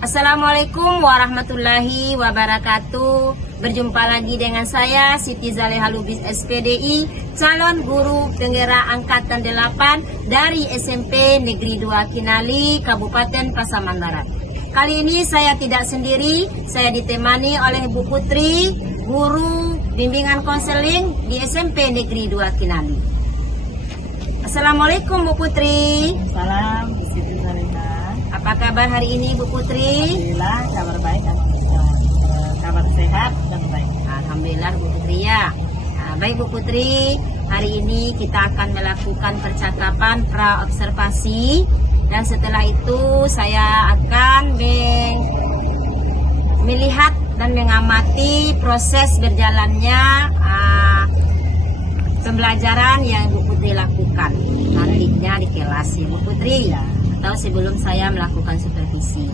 Assalamualaikum warahmatullahi wabarakatuh. Berjumpa lagi dengan saya Siti Zaleha Lubis SPDI, calon guru penggerak angkatan 8 dari SMP Negeri 2 Kinali, Kabupaten Pasaman Barat. Kali ini saya tidak sendiri, saya ditemani oleh Bu Putri, guru bimbingan konseling di SMP Negeri 2 Kinali. Assalamualaikum Bu Putri. Salam, Siti Zaleha. Apa kabar hari ini Bu Putri? Alhamdulillah, kabar baik, kabar sehat dan baik. Alhamdulillah Bu Putri ya. Baik Bu Putri, hari ini kita akan melakukan percakapan pra-observasi dan setelah itu saya akan melihat dan mengamati proses berjalannya pembelajaran yang Bu Putri lakukan nantinya di kelas ya Bu Putri ya, atau sebelum saya melakukan supervisi.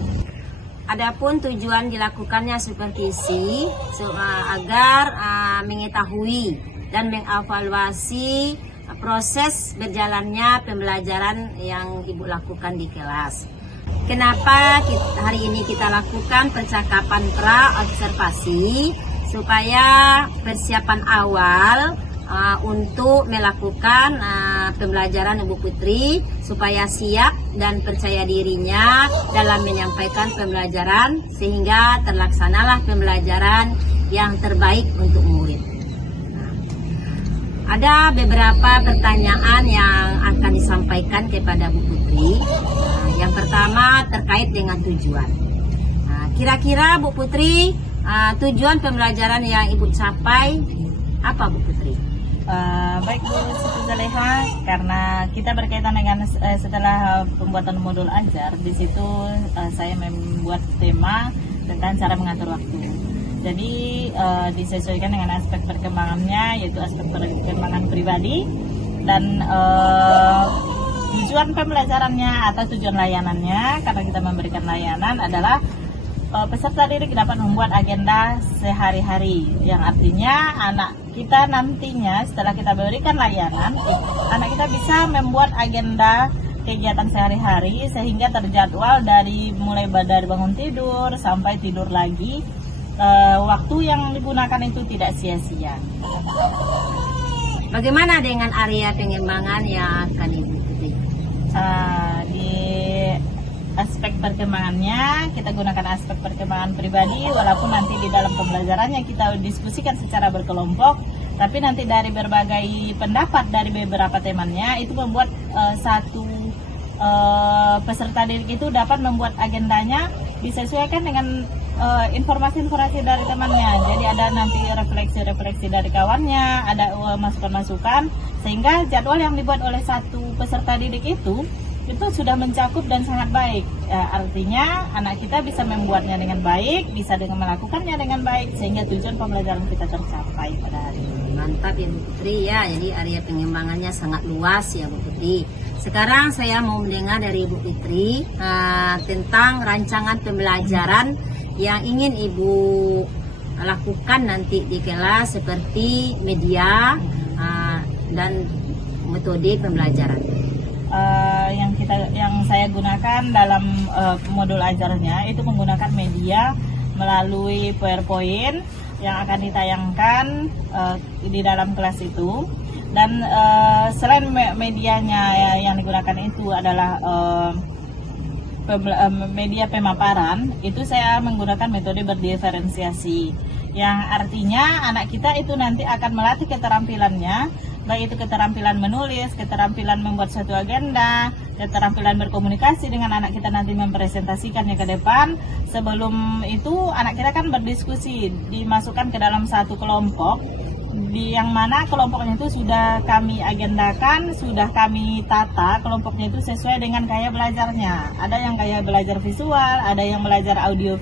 Adapun tujuan dilakukannya supervisi agar mengetahui dan mengevaluasi proses berjalannya pembelajaran yang Ibu lakukan di kelas. Kenapa hari ini kita lakukan percakapan pra-observasi? Supaya persiapan awal untuk melakukan pembelajaran Ibu Putri supaya siap dan percaya dirinya dalam menyampaikan pembelajaran sehingga terlaksanalah pembelajaran yang terbaik untuk murid. Ada beberapa pertanyaan yang akan disampaikan kepada Bu Putri. Yang pertama terkait dengan tujuan. Kira-kira Bu Putri, tujuan pembelajaran yang Ibu capai apa Bu Putri? Baik Bu Siti Zaleha, karena kita berkaitan dengan setelah pembuatan modul ajar, di situ saya membuat tema tentang cara mengatur waktu. Jadi disesuaikan dengan aspek perkembangannya, yaitu aspek perkembangan pribadi dan tujuan pembelajarannya atau tujuan layanannya, karena kita memberikan layanan adalah peserta didik dapat membuat agenda sehari-hari, yang artinya anak kita nantinya setelah kita berikan layanan, anak kita bisa membuat agenda kegiatan sehari-hari sehingga terjadwal mulai dari bangun tidur sampai tidur lagi. Waktu yang digunakan itu tidak sia-sia. Bagaimana dengan area pengembangan yang akan Ibu Putri? Di aspek perkembangannya kita gunakan aspek perkembangan pribadi, walaupun nanti di dalam pembelajarannya kita diskusikan secara berkelompok, tapi nanti dari berbagai pendapat dari beberapa temannya itu membuat satu peserta didik itu dapat membuat agendanya disesuaikan dengan informasi-informasi dari temannya. Jadi ada nanti refleksi-refleksi dari kawannya, ada masukan-masukan, sehingga jadwal yang dibuat oleh satu peserta didik itu sudah mencakup dan sangat baik. Artinya anak kita bisa membuatnya dengan baik, bisa dengan melakukannya dengan baik, sehingga tujuan pembelajaran kita tercapai pada hari ini. Mantap ya Bu Putri ya, jadi area pengembangannya sangat luas ya Bu Putri. Sekarang saya mau mendengar dari Bu Putri tentang rancangan pembelajaran yang ingin Ibu lakukan nanti di kelas, seperti media dan metode pembelajaran. Yang saya gunakan dalam modul ajarnya itu menggunakan media melalui PowerPoint yang akan ditayangkan di dalam kelas itu. Dan selain medianya yang digunakan itu adalah media pemaparan, itu saya menggunakan metode berdiferensiasi, yang artinya anak kita itu nanti akan melatih keterampilannya, baik itu keterampilan menulis, keterampilan membuat suatu agenda, keterampilan berkomunikasi dengan anak kita nanti mempresentasikannya ke depan. Sebelum itu anak kita kan berdiskusi, dimasukkan ke dalam satu kelompok, yang mana kelompoknya itu sudah kami agendakan, sudah kami tata kelompoknya itu sesuai dengan gaya belajarnya. Ada yang gaya belajar visual, ada yang belajar audio,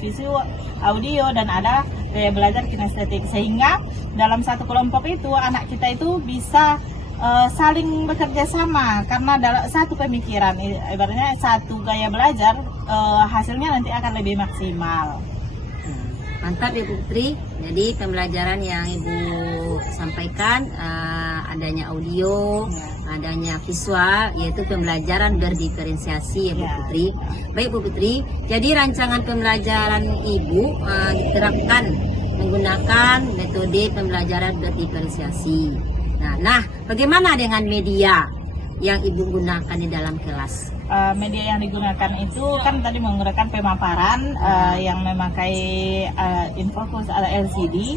dan ada gaya belajar kinestetik, sehingga dalam satu kelompok itu anak kita itu bisa saling bekerja sama, karena dalam satu pemikiran, ibaratnya satu gaya belajar, hasilnya nanti akan lebih maksimal. Mantap Ibu Putri. Jadi pembelajaran yang Ibu sampaikan adanya audio, adanya visual, yaitu pembelajaran berdiferensiasi ya Bu Putri. Baik Bu Putri, jadi rancangan pembelajaran Ibu diterapkan menggunakan metode pembelajaran berdiferensiasi. Nah, bagaimana dengan media yang Ibu gunakan di dalam kelas? Media yang digunakan itu kan tadi menggunakan pemaparan yang memakai infocus atau LCD,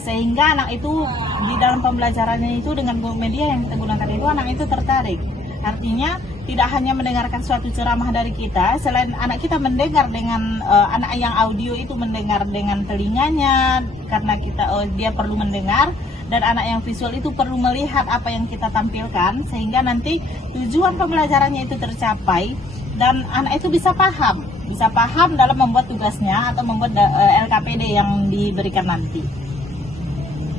sehingga anak itu di dalam pembelajarannya itu dengan media yang kita gunakan itu anak itu tertarik. Artinya tidak hanya mendengarkan suatu ceramah dari kita, selain anak kita mendengar dengan anak yang audio itu mendengar dengan telinganya karena dia perlu mendengar, dan anak yang visual itu perlu melihat apa yang kita tampilkan, sehingga nanti tujuan pembelajarannya itu tercapai dan anak itu bisa paham dalam membuat tugasnya atau membuat LKPD yang diberikan nanti.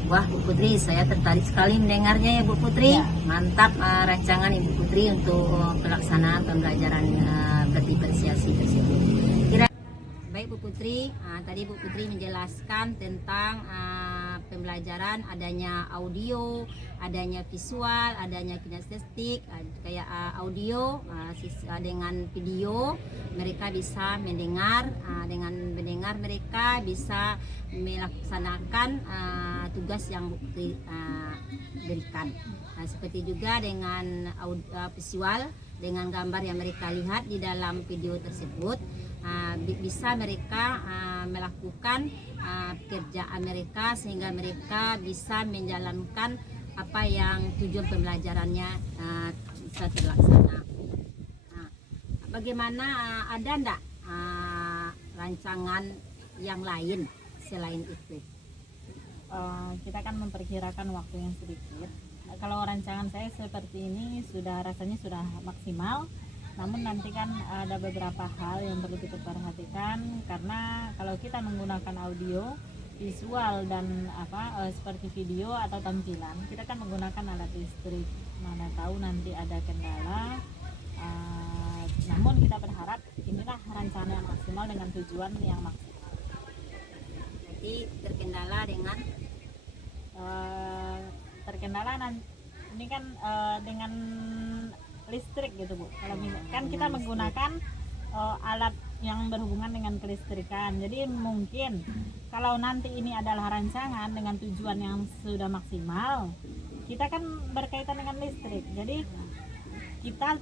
Wah Bu Putri, saya tertarik sekali mendengarnya ya Bu Putri. Ya. Mantap rancangan Ibu Putri untuk pelaksanaan pembelajaran berdiferensiasi tersebut. Baik Bu Putri, tadi Bu Putri menjelaskan tentang pembelajaran adanya audio, adanya visual, adanya kinestetik, kayak audio dengan video mereka bisa mendengar, dengan mendengar mereka bisa melaksanakan tugas yang Bu Putri berikan. Seperti juga dengan visual, dengan gambar yang mereka lihat di dalam video tersebut, bisa mereka melakukan pekerjaan mereka sehingga mereka bisa menjalankan apa yang tujuan pembelajarannya bisa terlaksana. Bagaimana ada enggak rancangan yang lain selain itu? Kita kan memperkirakan waktu yang sedikit. Kalau rancangan saya seperti ini rasanya sudah maksimal. Namun nanti kan ada beberapa hal yang perlu kita perhatikan, karena kalau kita menggunakan audio, visual dan seperti video atau tampilan, kita kan menggunakan alat listrik. Mana tahu nanti ada kendala. Namun kita berharap inilah rancangan yang maksimal dengan tujuan yang maksimal. Jadi terkendala dengan ini kan dengan listrik gitu Bu. Kalau kan kita menggunakan alat yang berhubungan dengan kelistrikan. Jadi mungkin kalau nanti ini adalah rancangan dengan tujuan yang sudah maksimal, kita kan berkaitan dengan listrik. Jadi kita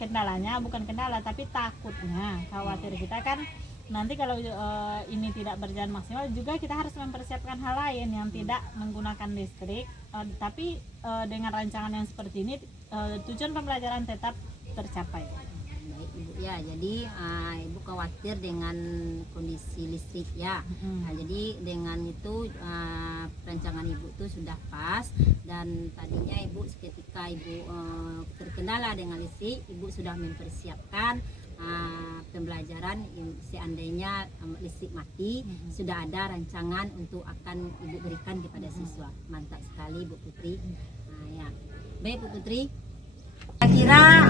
kendalanya bukan kendala tapi takutnya, khawatir kita kan nanti kalau ini tidak berjalan maksimal, juga kita harus mempersiapkan hal lain yang tidak menggunakan listrik, tapi dengan rancangan yang seperti ini tujuan pembelajaran tetap tercapai. Baik Ibu ya, jadi Ibu khawatir dengan kondisi listrik ya. Jadi dengan itu rancangan Ibu itu sudah pas, dan tadinya Ibu ketika Ibu terkendala dengan listrik, Ibu sudah mempersiapkan pembelajaran seandainya listrik mati, sudah ada rancangan untuk akan Ibu berikan kepada siswa. Mantap sekali Bu Putri. Ya. Baik Bu Putri, kira-kira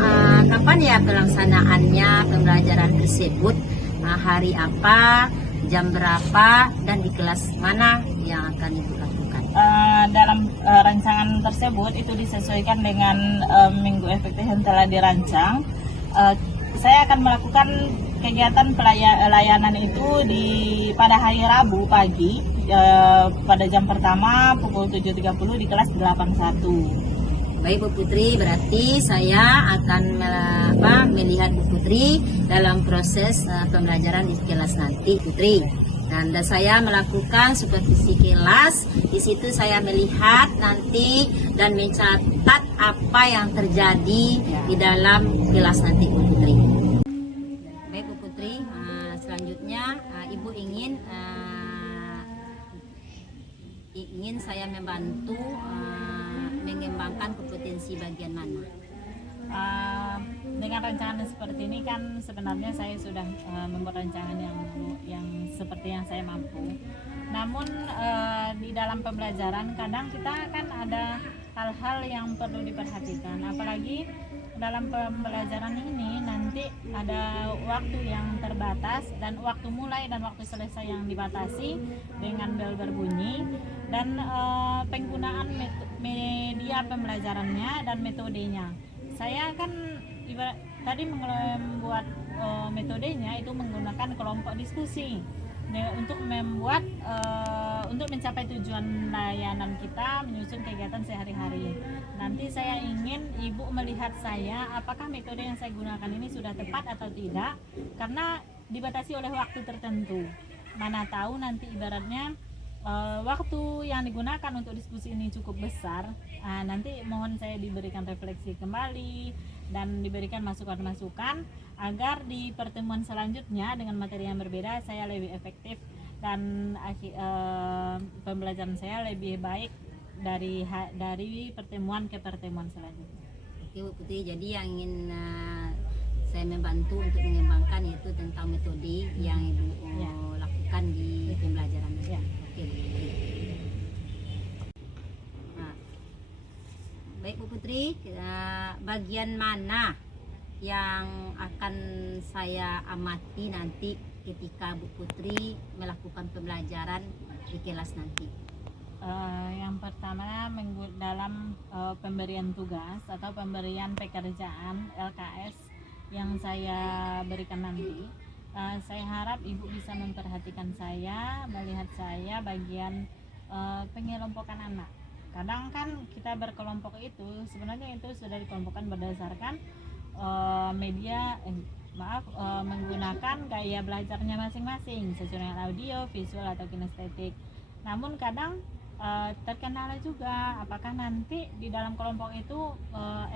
kapan ya pelaksanaannya pembelajaran tersebut? Hari apa, jam berapa, dan di kelas mana yang akan Ibu lakukan? Dalam rancangan tersebut itu disesuaikan dengan minggu efektif yang telah dirancang. Saya akan melakukan kegiatan pelayanan itu pada hari Rabu pagi, pada jam pertama pukul 7.30 di kelas 81. Baik Bu Putri, berarti saya akan melihat Bu Putri dalam proses pembelajaran di kelas nanti Putri. Dan saya melakukan supervisi kelas. Di situ saya melihat nanti dan mencatat apa yang terjadi di dalam kelas nanti Bu Putri. Baik Bu Putri, selanjutnya Ibu ingin saya membantu mengembangkan kompetensi bagian mana? Dengan rancangan seperti ini kan sebenarnya saya sudah membuat rancangan yang seperti yang saya mampu. Namun di dalam pembelajaran kadang kita kan ada hal-hal yang perlu diperhatikan, apalagi dalam pembelajaran ini nanti ada waktu yang terbatas dan waktu mulai dan waktu selesai yang dibatasi dengan bel berbunyi, dan penggunaan media pembelajarannya dan metodenya. Saya kan tadi membuat metodenya itu menggunakan kelompok diskusi untuk membuat untuk mencapai tujuan layanan kita, menyusun kegiatan sehari-hari. Nanti saya ingin Ibu melihat saya apakah metode yang saya gunakan ini sudah tepat atau tidak, karena dibatasi oleh waktu tertentu. Mana tahu nanti ibaratnya waktu yang digunakan untuk diskusi ini cukup besar, nanti mohon saya diberikan refleksi kembali dan diberikan masukan-masukan agar di pertemuan selanjutnya dengan materi yang berbeda saya lebih efektif dan pembelajaran saya lebih baik dari pertemuan ke pertemuan selanjutnya. Oke Bu Putri, jadi yang ingin saya membantu untuk mengembangkan yaitu tentang metode yang Ibu lakukan di pembelajaran. Ya. Oke Bu Putri. Nah, baik Bu Putri, bagian mana yang akan saya amati nanti ketika Bu Putri melakukan pembelajaran di kelas nanti? Yang pertama dalam pemberian tugas atau pemberian pekerjaan LKS yang saya berikan nanti, saya harap Ibu bisa memperhatikan saya, melihat saya bagian pengelompokan anak. Kadang kan kita berkelompok itu sebenarnya itu sudah dikelompokkan berdasarkan menggunakan gaya belajarnya masing-masing sesuai dengan audio, visual atau kinestetik. Namun kadang terkendala juga apakah nanti di dalam kelompok itu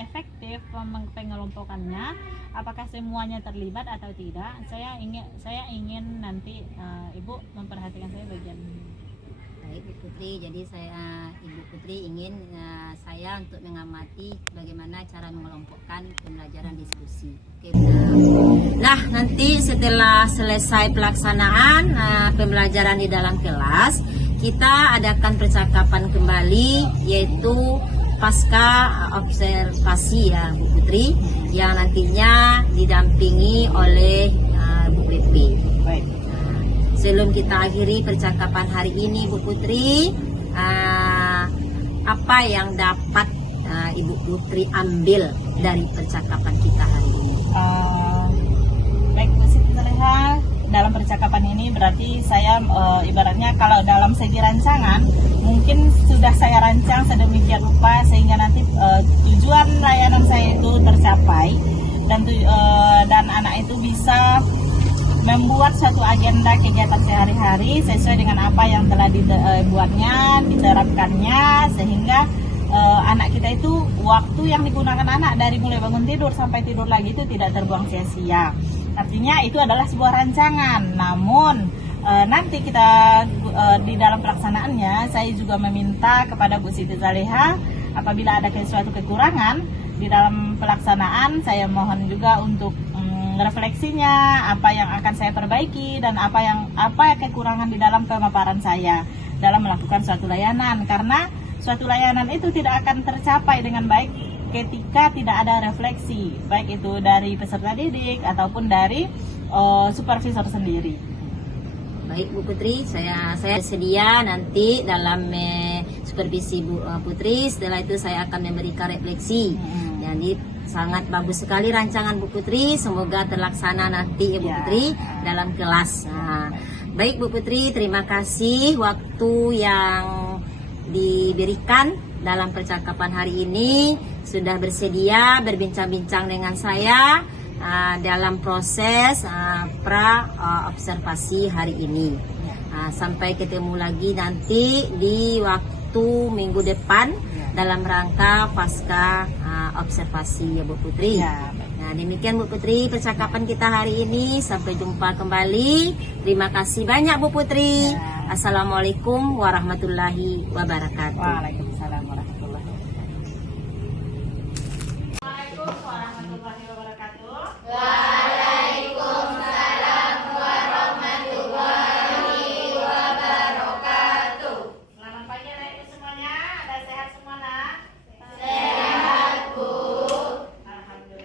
efektif pengelompokannya, apakah semuanya terlibat atau tidak. Saya ingin nanti Ibu memperhatikan saya bagian ini. Baik Bu Putri, jadi Ibu Putri ingin saya untuk mengamati bagaimana cara mengelompokkan pembelajaran diskusi. Oke. Nah, nanti setelah selesai pelaksanaan pembelajaran di dalam kelas, kita adakan percakapan kembali, yaitu pasca observasi ya Bu Putri, yang nantinya didampingi oleh Bu Pepe. Baik. Sebelum kita akhiri percakapan hari ini Bu Putri, apa yang dapat Ibu Putri ambil dari percakapan kita hari ini? Baik Bu Siti Zaleha, dalam percakapan ini berarti saya ibaratnya kalau dalam segi rancangan mungkin sudah saya rancang sedemikian rupa sehingga nanti tujuan layanan saya itu tercapai dan anak itu bisa membuat suatu agenda kegiatan sehari-hari sesuai dengan apa yang telah dibuatnya, diterapkannya, sehingga anak kita itu waktu yang digunakan anak dari mulai bangun tidur sampai tidur lagi itu tidak terbuang sia-sia. Artinya itu adalah sebuah rancangan. Namun nanti kita di dalam pelaksanaannya saya juga meminta kepada Bu Siti Zaleha apabila ada suatu kekurangan di dalam pelaksanaan, saya mohon juga untuk refleksinya, apa yang akan saya perbaiki dan apa kekurangan di dalam pemaparan saya dalam melakukan suatu layanan, karena suatu layanan itu tidak akan tercapai dengan baik ketika tidak ada refleksi, baik itu dari peserta didik ataupun dari supervisor sendiri. Baik Bu Putri, saya sedia nanti dalam supervisi Bu Putri. Setelah itu saya akan memberikan refleksi. Jadi sangat bagus sekali rancangan Bu Putri. Semoga terlaksana nanti ya Bu Putri dalam kelas. Baik Bu Putri, terima kasih waktu yang diberikan dalam percakapan hari ini, sudah bersedia berbincang-bincang dengan saya dalam proses observasi hari ini. Sampai ketemu lagi nanti di waktu minggu depan dalam rangka pasca observasi ya Bu Putri. Nah, demikian Bu Putri percakapan kita hari ini. Sampai jumpa kembali. Terima kasih banyak Bu Putri. Assalamualaikum warahmatullahi wabarakatuh. Waalaikumsalam warahmatullahi wabarakatuh. Waalaikumsalam warahmatullahi wabarakatuh. Waalaikumsalam warahmatullahi wabarakatuh. Selamat pagi anak-anak semuanya. Ada sehat semua nak? Sehat Bu. Alhamdulillah.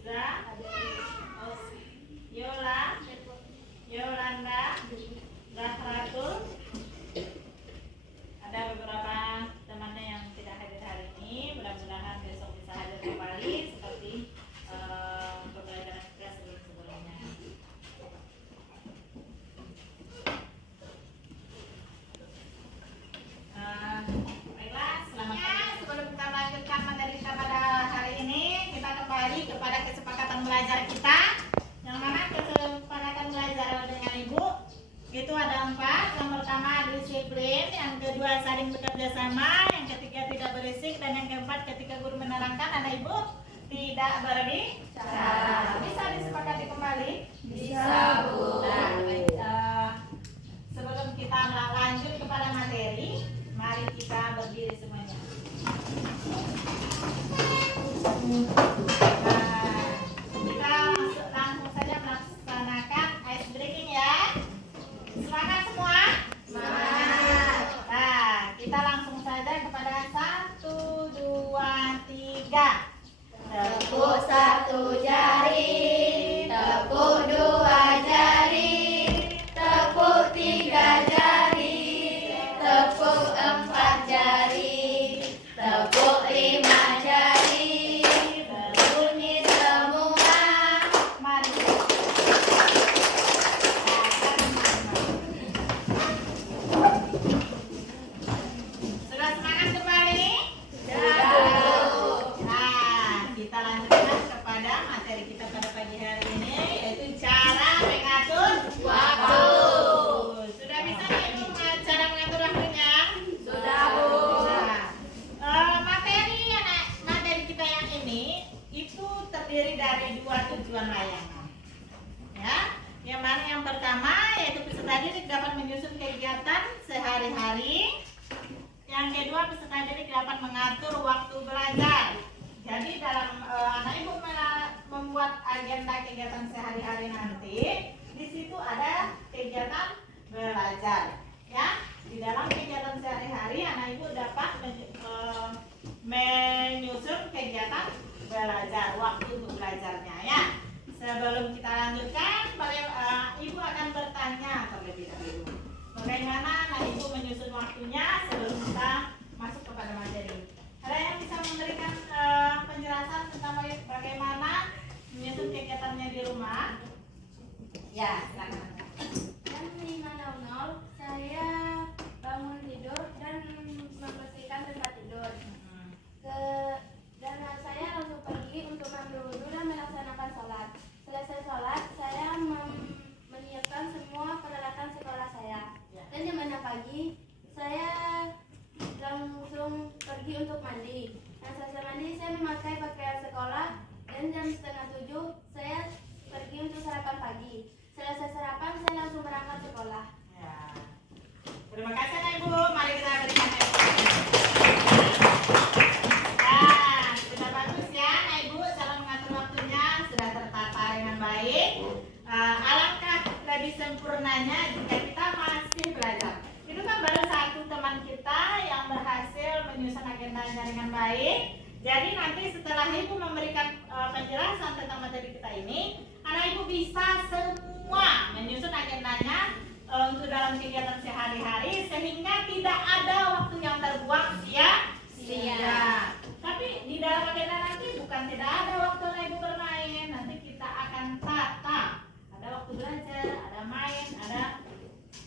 Aliza, Yola, Yolanda, Zahratul. Ada beberapa temannya yang tidak hadir hari ini, mudah-mudahan besok bisa hadir kembali seperti pembelajaran kita sebelum-sebelumnya. Baiklah, selamat pagi. Sebelum kita melanjutkan materi kita pada hari ini, kita kembali kepada kesepakatan belajar kita. Yang mana kesepakatan belajar dengan Ibu itu ada 4. Yang pertama disiplin, yang kedua saling bekerja sama, yang ketiga tidak berisik, dan yang keempat ketika guru menerangkan anak Ibu tidak berbicara. Bisa disepakati kembali? Bisa, Bu. Nah, baik. Sebelum kita lanjut kepada materi, mari kita berdiri semuanya. Kita langsung saja melaksanakan ice breaking ya. Semangat semua? Semangat. Nah, kita langsung saja kepada 1, 2, 3. Tepuk 1 jari, tepuk 2 jari, tepuk 3 jari, tepuk 4 jari, tepuk 5 jari, berbunyi semua. Mari. Sudah semangat kembali? Nah, kita lanjutkan kepada materi kita pada pagi hari ini, yaitu cara mengatur waktu. Sudah bisa Ibu cara mengatur waktunya? Sudah, Bu. Nah, materi kita yang ini itu terdiri dari 2 tujuan layanan. Ya, yang mana yang pertama yaitu peserta didik dapat menyusun kegiatan sehari-hari. Yang kedua, peserta didik dapat mengatur waktu belajar. Jadi dalam anak Ibu membuat agenda kegiatan sehari-hari nanti, di situ ada kegiatan belajar. Ya, di dalam kegiatan sehari-hari anak Ibu dapat menyusun kegiatan belajar, waktu untuk belajarnya ya. Sebelum kita lanjutkan, Ibu akan bertanya terlebih dahulu. Bagaimana anak Ibu menyusun waktunya sebelum kita masuk kepada materi? Ada yang bisa memberikan penjelasan tentang bagaimana menyusun kegiatannya di rumah? Ya, silakan. Jam 5.00 saya bangun tidur dan membersihkan tempat tidur. Dan saya langsung pergi untuk mengambil wudhu dan melaksanakan sholat. Selesai sholat, saya menyiapkan semua peralatan sekolah saya. Dan jam 6 pagi, saya langsung pergi untuk mandi. Dan selesai mandi, saya memakai pakaian sekolah. Dan jam 6:30, saya pergi untuk sarapan pagi. Selesai sarapan, saya langsung berangkat sekolah. Ya. Terima kasih Anak Ibu. Mari kita berikan tepuk. Nah, sudah bagus ya Anak Ibu, cara mengatur waktunya sudah tertata dengan baik. Alangkah lebih sempurnanya jika kita masih belajar. Itu kan baru satu teman kita yang berhasil menyusun agendanya dengan baik. Jadi nanti setelah Ibu memberikan penjelasan tentang materi kita ini, anak Ibu bisa semua menyusun agendanya untuk dalam kegiatan sehari-hari sehingga tidak ada waktu yang terbuang sia-sia. Tapi di dalam agenda nanti bukan tidak ada waktu anak Ibu bermain, nanti kita akan tata. Ada waktu belajar, ada main, ada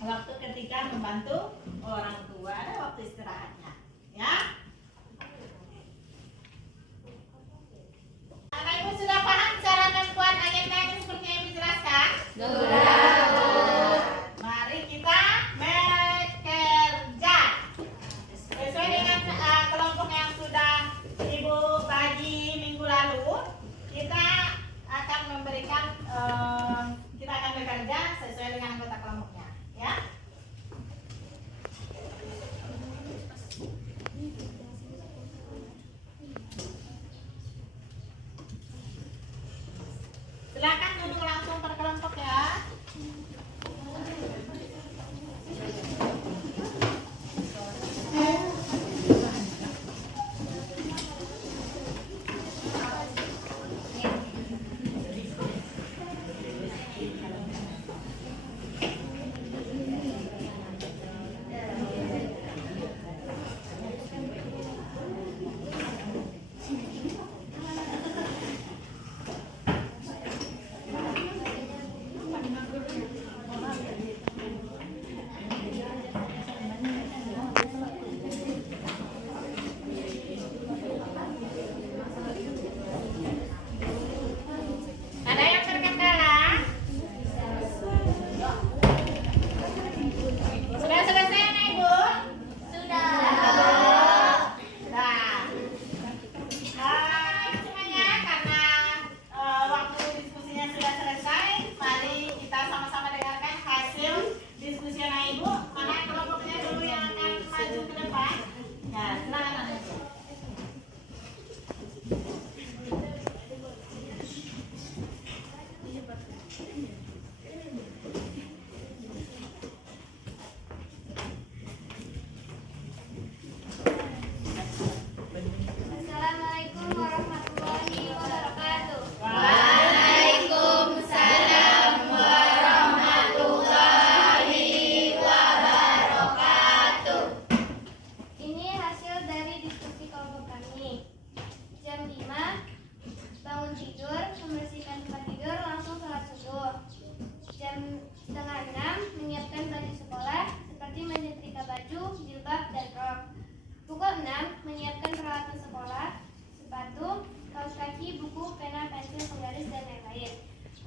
waktu ketika membantu orang tua, ada waktu istirahatnya. Ya. Anak Ibu sudah paham cara membuat agenda ini seperti yang dijelaskan? Sudah. Mari kita bekerja. Sesuai dengan kelompok yang sudah Ibu bagi minggu lalu, kita akan memberikan kita akan bekerja sesuai dengan anggota kelompoknya, ya.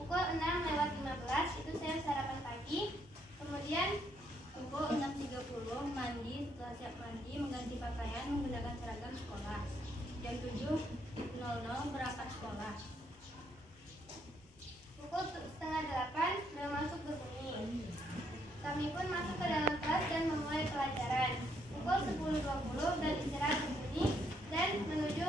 pukul 6:15 itu saya sarapan pagi. Kemudian Pukul 6.30 mandi, setelah siap mandi mengganti pakaian menggunakan seragam sekolah. Jam 7.00 berangkat sekolah. pukul 7:30 bel masuk berbunyi. Kami pun masuk ke dalam kelas dan memulai pelajaran. Pukul 10.20 bel istirahat berbunyi dan menuju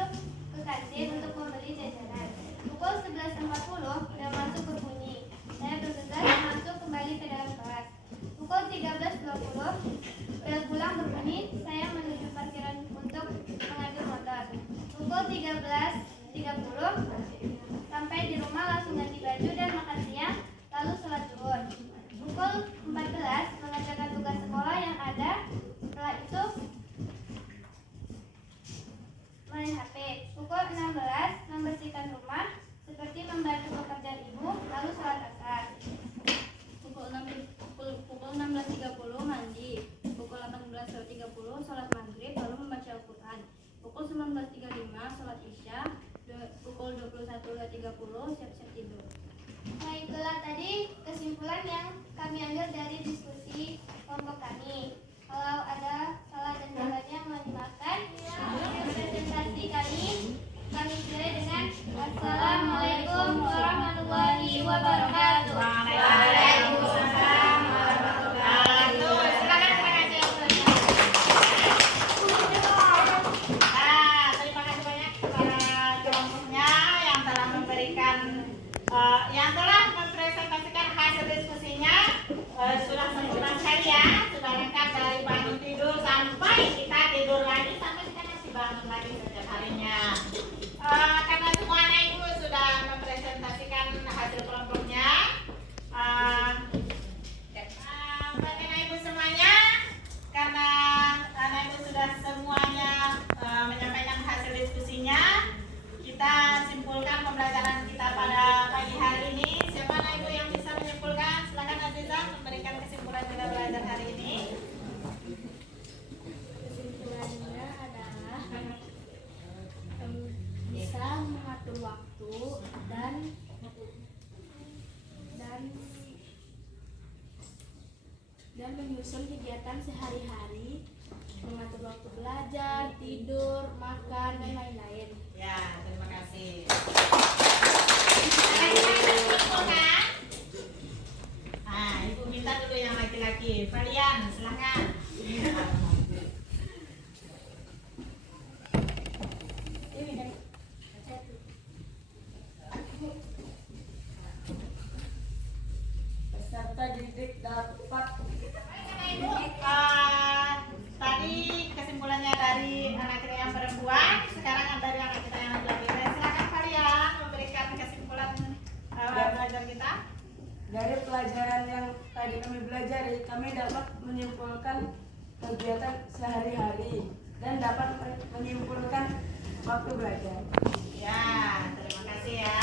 ke kantin untuk membeli jajanan. Pukul 11.40 bel masuk berbunyi. Saya bergegas masuk kembali ke dalam kelas. Pukul 13.20 bel pulang berbunyi. Saya menuju parkiran untuk mengambil motor. Pukul 13.30 sampai di rumah langsung ganti baju dan makan siang, lalu sholat zuhur. Pukul 14 mengerjakan tugas sekolah yang ada. Setelah itu main HP. Pukul 16 membersihkan rumah seperti membantu pekerjaan ibu, lalu sholat asar. Pukul 16.30 mandi. Pukul 18.30 sholat maghrib lalu membaca Al-Quran. Pukul 19.35 sholat isya. Pukul 21.30 siap-siap tidur. Nah, itulah tadi kesimpulan yang kami ambil dari diskusi kelompok kami. Kalau ada salah dan jawabannya mohon dimaafkan. Presentasi kami sudahi dengan Wassalamualaikum warahmatullahi wabarakatuh. Waalaikumsalam warahmatullahi wabarakatuh. Silakan pengajar. Terima kasih banyak kepada kelompoknya yang telah memberikan yang telah mempresentasikan hasil diskusinya. Sudah sempurna sekali ya, sudah lengkap dari bangun tidur sampai kita tidur lagi sampai kita masih bangun lagi setiap harinya. Karena semua anak ibu sudah mempresentasikan hasil kelompoknya, buat anak ibu semuanya, karena anak ibu sudah semuanya menyampaikan hasil diskusinya, kita simpulkan pembelajaran kita pada pagi hari ini. Siapa anak ibu yang bisa menyimpulkan? Silakan Aziza memberikan kesimpulan kita belajar hari ini. Kesimpulannya adalah bisa mengatur waktu dan menyusun kegiatan sehari-hari, mengatur waktu belajar, tidur, makan, dan lain-lain. Ya, terima kasih. Nah, ibu minta dulu yang laki-laki. Valian, silakan. Peserta didik dapat Tadi kesimpulannya dari anak kita yang perempuan, sekarang dari anak kita yang laki-laki. Silakan kalian memberikan kesimpulan belajar kita. dari pelajaran yang tadi kami pelajari, kami dapat menyimpulkan kegiatan sehari-hari dan dapat menyimpulkan waktu belajar. Ya, terima kasih ya.